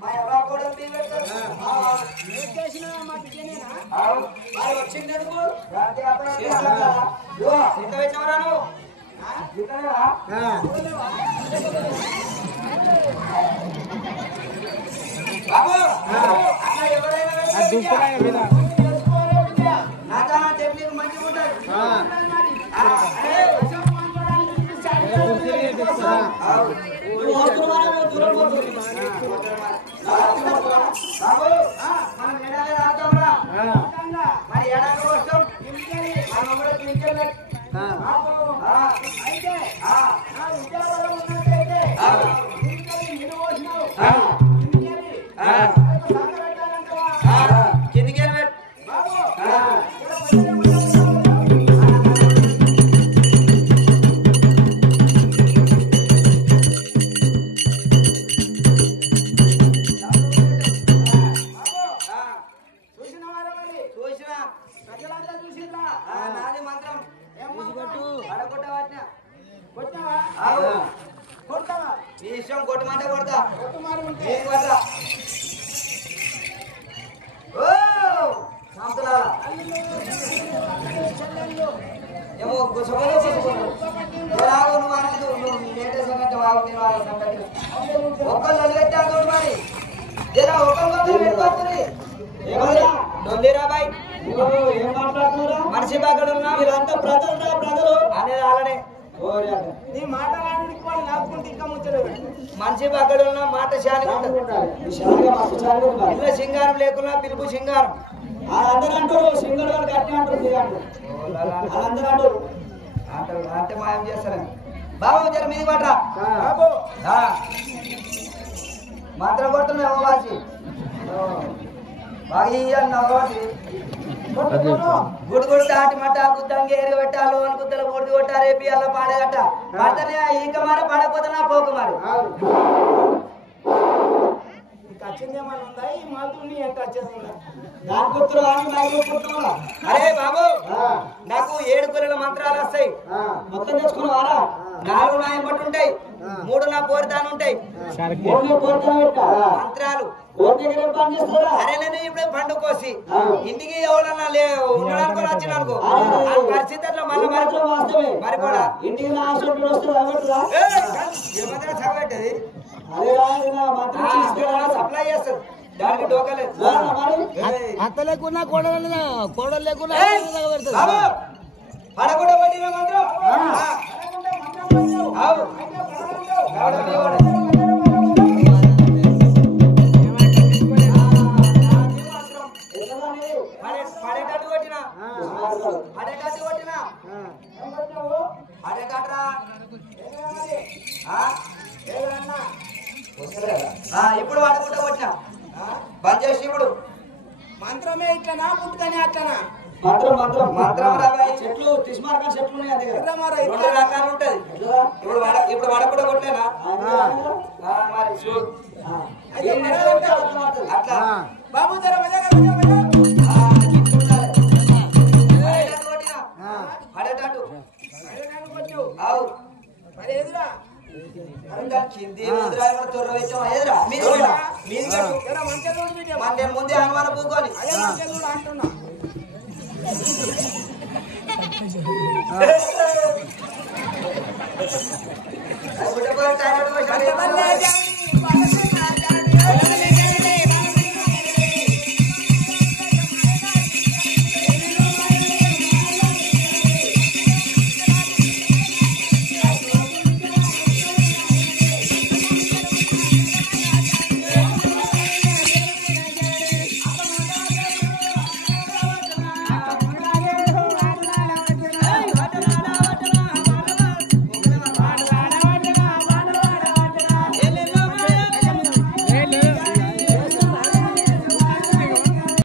మా ఎవా కూడా వచ్చింది ఎందుకు ఇంత వచ్చావరా నువ్వు బాబు అట్లా ఎవరైనా నాదా టెక్నిక్ మంచిగా ఉంటుంది మరి ఎడారి కోసం కిందికి నాది మంత్రం నీ ఇష్టం కొట్టమంటే కొడతా ఏమో ఒక్కళ్ళు పెట్టాను మరి బాయ్ మనిషి బాగా ఉన్నా వీళ్ళంతా ప్రజలు అనేది అలానే మనిషి బాగా ఉన్నా మాట శాని ఇల్లు సింగారం లేకున్నా పిలుపు సింగారం అందరూ అంటారు సింగర్ గారు గట్టి అంటారు అందరూ అంటారు అంటే మాయం చేస్తారని బాబు జర మీది పట్రా మాత్రం కొడుతున్నా వాసి గుడి దాటి మట్ట గుద్దంగా ఎరుగు పెట్టాలి అని గుద్దలు గుడి కొట్ట రేపి అలా పాడగట్ట పడతనే ఇంకా మరి పడకపోతే నా పోకు మరి అరే బాబు నాకు 7 పిల్లల మంత్రాలు వస్తాయి మొత్తం తెచ్చుకున్నావారా 4 నా ఎంబటి ఉంటాయి 3 నా పోరితాను ఉంటాయి మంత్రాలు అరే నేను ఇప్పుడు పండు కోసి ఇంటికి ఎవరన్నా ఉండడానికి వచ్చిన అనుకో పరిస్థితి అట్లా మళ్ళీ మరిపోడా ఇంటికి చదవట్టది సప్లై చేస్తారు దానికి డోకలేదు అత్త లేకున్నా కోడలు లేకున్నా పడకుండా పట్టిన మంత్రం పడేటట్టు కొట్టినా పడేటట్రా ఇప్పుడు పడకుండా కొట్టినా బంద్ చేసి ఇప్పుడు మంత్రమే ఇట్లనా పుట్టుకనే అట్లనా మంత్రం చెట్లు తిస్మార్కం చెట్లు ఉన్నాయి అది 2 రకాలు ఉంటది ఇప్పుడు వడకుండా కొట్టలేనా అట్లా బాబు పడేటట్టు కింది తొర్ర వచ్చాం ఎదురా నేను ముందే అనుమానం పూకొని గుడ్డ